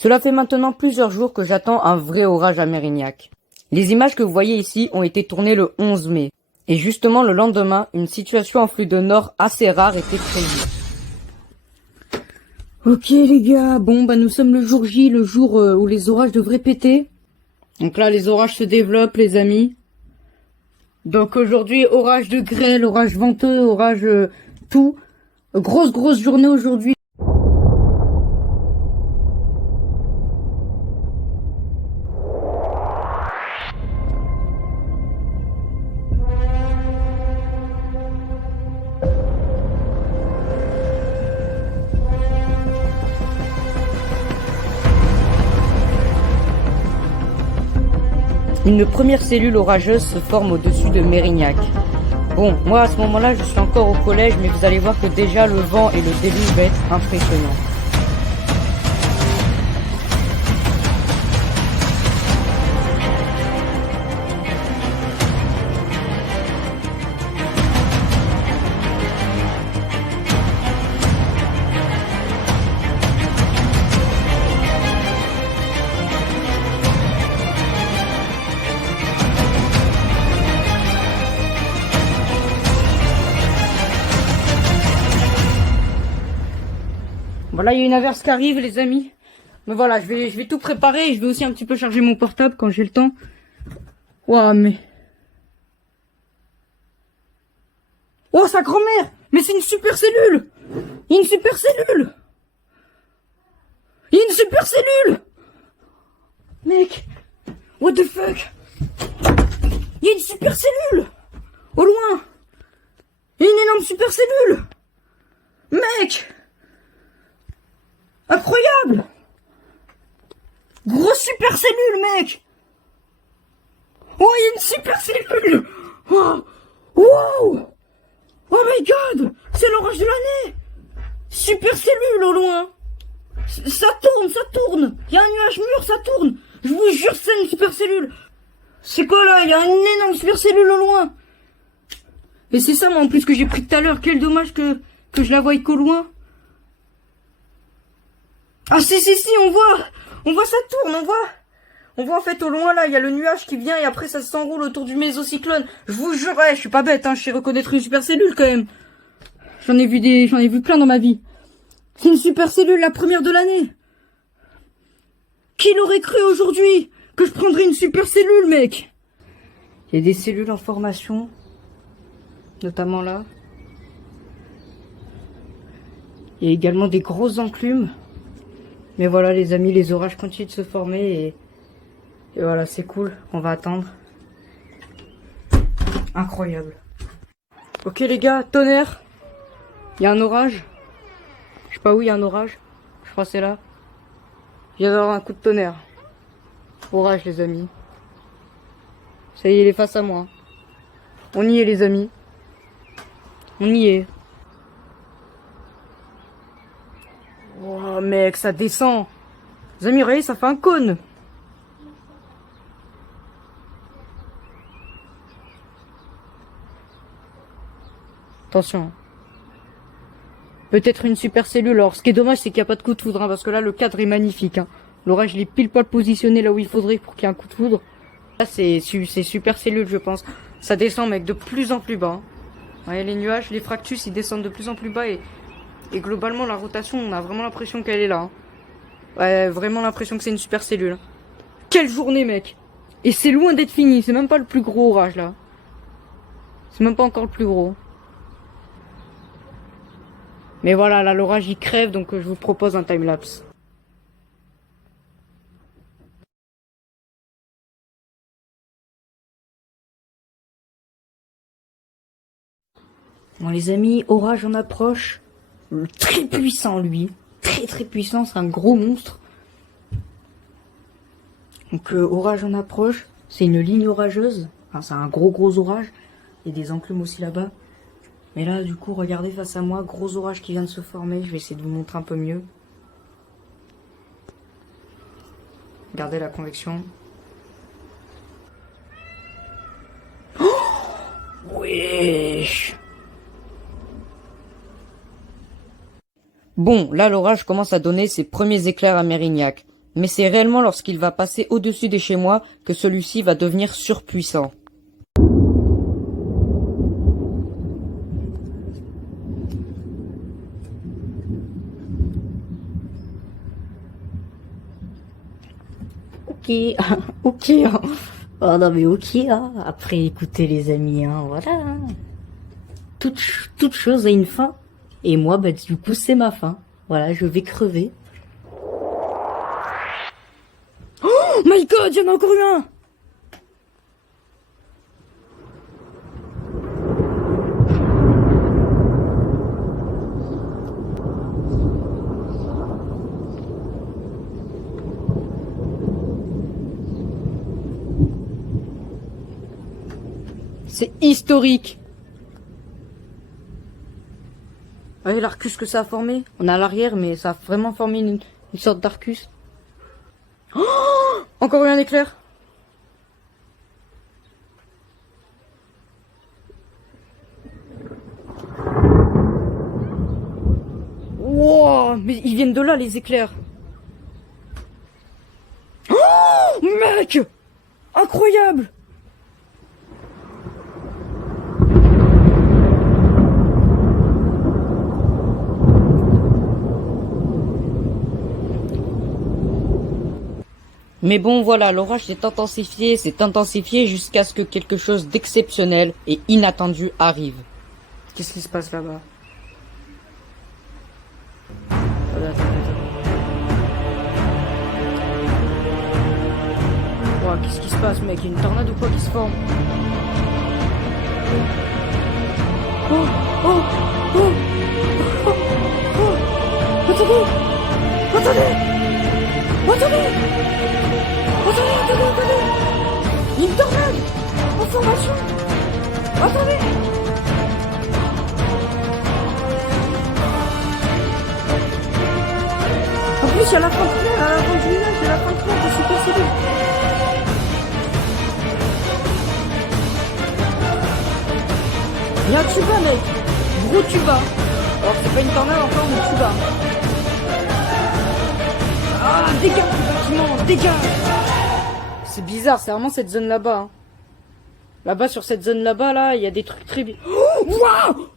Cela fait maintenant plusieurs jours que j'attends un vrai orage à Mérignac. Les images que vous voyez ici ont été tournées le 11 mai. Et justement le lendemain, une situation en flux de nord assez rare était prévue. Ok les gars, bon bah nous sommes le jour J, le jour où les orages devraient péter. Donc là les orages se développent les amis. Donc aujourd'hui orage de grêle, orage venteux, orage tout. Grosse journée aujourd'hui. Une première cellule orageuse se forme au-dessus de Mérignac. Bon, moi à ce moment-là je suis encore au collège, mais vous allez voir que déjà le vent et le déluge va être impressionnant. Voilà, il y a une averse qui arrive, les amis. Mais voilà, je vais tout préparer et je vais aussi un petit peu charger mon portable quand j'ai le temps. Ouah, mais... Oh, sa grand-mère! Mais c'est une super cellule! Il y a une super cellule! Il y a une super cellule! Mec! What the fuck? Il y a une super cellule! Au loin! Il y a une énorme super cellule! Mec! Incroyable! Grosse super cellule, mec! Oh, il y a une super cellule! Oh, wow! Oh my god! C'est l'orage de l'année! Super cellule au loin! Ça tourne! Il y a un nuage mûr, ça tourne! Je vous jure, c'est une super cellule! C'est quoi là? Il y a une énorme super cellule au loin! Et c'est ça, moi, en plus, que j'ai pris tout à l'heure. Quel dommage que je la voie qu'au loin. Ah si, on voit ça tourne, on voit en fait au loin là, il y a le nuage qui vient et après ça s'enroule autour du mésocyclone. Je vous jure, ouais, je suis pas bête, hein, je sais reconnaître une super cellule quand même. J'en ai vu plein dans ma vie. C'est une super cellule, la première de l'année. Qui l'aurait cru aujourd'hui que je prendrais une super cellule, mec? Il y a des cellules en formation, notamment là. Il y a également des grosses enclumes. Mais voilà les amis, les orages continuent de se former et voilà, c'est cool, on va attendre. Incroyable. Ok les gars, tonnerre. Il y a un orage. Je sais pas où il y a un orage. Je crois que c'est là. Il vient d'avoir un coup de tonnerre. Orage les amis. Ça y est, il est face à moi. On y est les amis. On y est. Oh mec, ça descend. Les amis, regardez, ça fait un cône. Attention. Peut-être une super cellule. Alors, ce qui est dommage, c'est qu'il n'y a pas de coup de foudre, hein, parce que là, le cadre est magnifique. Hein. L'orage, il est pile poil positionné là où il faudrait pour qu'il y ait un coup de foudre. Là, c'est super cellule, je pense. Ça descend, mec, de plus en plus bas. Hein. Ouais, les nuages, les fractus, ils descendent de plus en plus bas et globalement, la rotation, on a vraiment l'impression qu'elle est là. Hein. Ouais, vraiment l'impression que c'est une super cellule. Quelle journée, mec! Et c'est loin d'être fini, c'est même pas le plus gros orage, là. C'est même pas encore le plus gros. Mais voilà, là, l'orage, il crève, donc je vous propose un timelapse. Bon, les amis, orage en approche. Très puissant, lui. Très puissant, c'est un gros monstre. Donc, orage en approche. C'est une ligne orageuse. Enfin, c'est un gros orage. Il y a des enclumes aussi là-bas. Mais là, du coup, regardez face à moi, gros orage qui vient de se former. Je vais essayer de vous montrer un peu mieux. Regardez la convection. Oh, wesh! Bon, là l'orage commence à donner ses premiers éclairs à Mérignac. Mais c'est réellement lorsqu'il va passer au-dessus de chez moi que celui-ci va devenir surpuissant. Ok, ok. Hein. Oh non mais ok. Hein. Après, écoutez les amis, hein, voilà. Hein. Toute chose a une fin. Et moi, bah du coup, c'est ma fin. Voilà, je vais crever. Oh my god, il y en a encore eu un! C'est historique. Vous voyez l'arcus que ça a formé? On est à l'arrière, mais ça a vraiment formé une sorte d'arcus. Oh, encore eu un éclair. Wow, mais ils viennent de là, les éclairs. Oh, mec! Incroyable! Mais bon, voilà, l'orage s'est intensifié jusqu'à ce que quelque chose d'exceptionnel et inattendu arrive. Qu'est-ce qui se passe là-bas? Wow, qu'est-ce qui se passe, mec? Il y a une tornade ou quoi qui se forme? Oh, oh, oh, oh, oh. Attendez! Attendez! Attendez! Attendez! Une tornade! En formation! Attendez! En plus, il y a la fin du village, il y a la fin de plan de Super Cellule. Il y a un tuba, mec! Gros tuba! Alors, c'est pas une tornade encore, mais tuba. Ah, dégage du bâtiment! Dégage! C'est bizarre, c'est vraiment cette zone là-bas. Hein. Là-bas, sur cette zone là-bas, là, il y a des trucs très... Oh, waouh!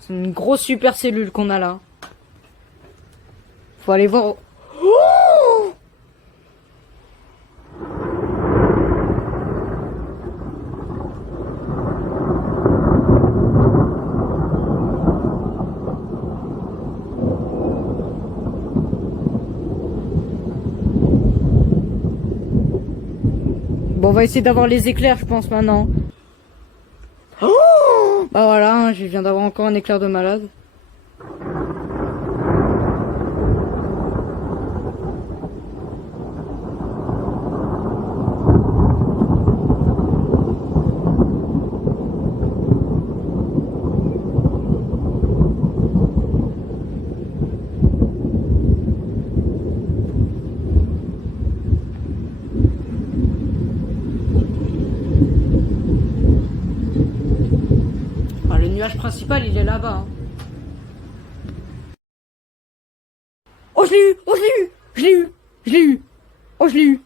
C'est une grosse super cellule qu'on a là. Faut aller voir... Oh, bon, on va essayer d'avoir les éclairs, je pense, maintenant. Oh, bah voilà, hein, je viens d'avoir encore un éclair de malade. Ah, le nuage principal, il est là-bas. Hein. Oh, je l'ai eu! Oh, je l'ai eu! Je l'ai eu! Je l'ai eu! Oh, je l'ai eu!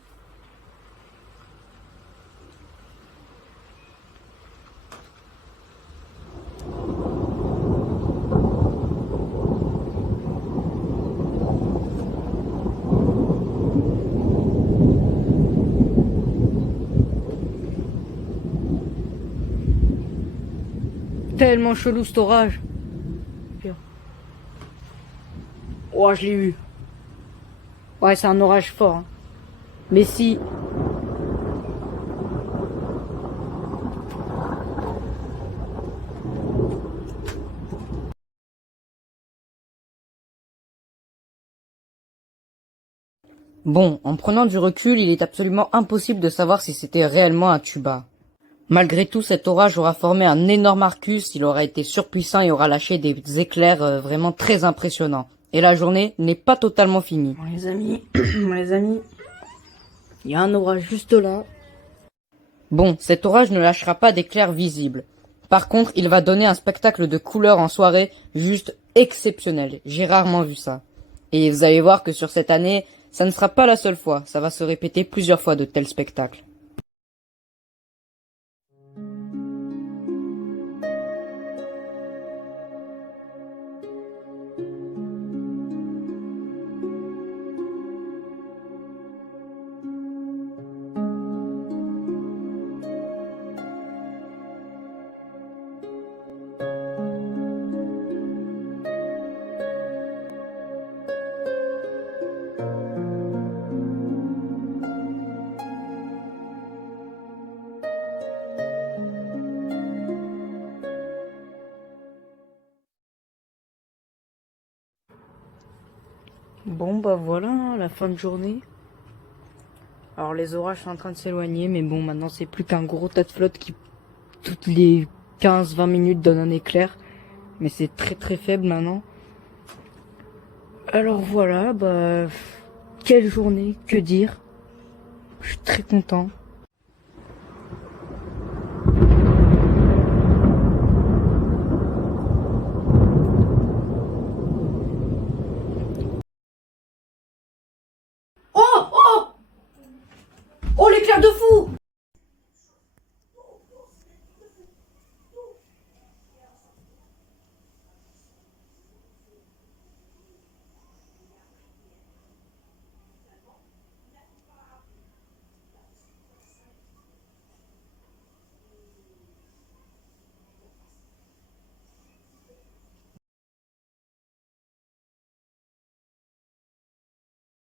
Tellement chelou cet orage. Oh, je l'ai eu. Ouais, c'est un orage fort. Hein. Mais si... Bon, en prenant du recul, il est absolument impossible de savoir si c'était réellement un tuba. Malgré tout, cet orage aura formé un énorme Arcus, il aura été surpuissant et aura lâché des éclairs vraiment très impressionnants. Et la journée n'est pas totalement finie. Bon, les amis, il y a un orage juste là. Bon, cet orage ne lâchera pas d'éclairs visibles. Par contre, il va donner un spectacle de couleurs en soirée juste exceptionnel. J'ai rarement vu ça. Et vous allez voir que sur cette année, ça ne sera pas la seule fois. Ça va se répéter plusieurs fois de tels spectacles. Bon bah voilà, la fin de journée. Alors les orages sont en train de s'éloigner, mais bon, maintenant c'est plus qu'un gros tas de flotte qui, toutes les 15-20 minutes, donne un éclair. Mais c'est très très faible maintenant. Alors voilà, bah... Quelle journée, que dire. Je suis très content. Oh, l'éclair de fou!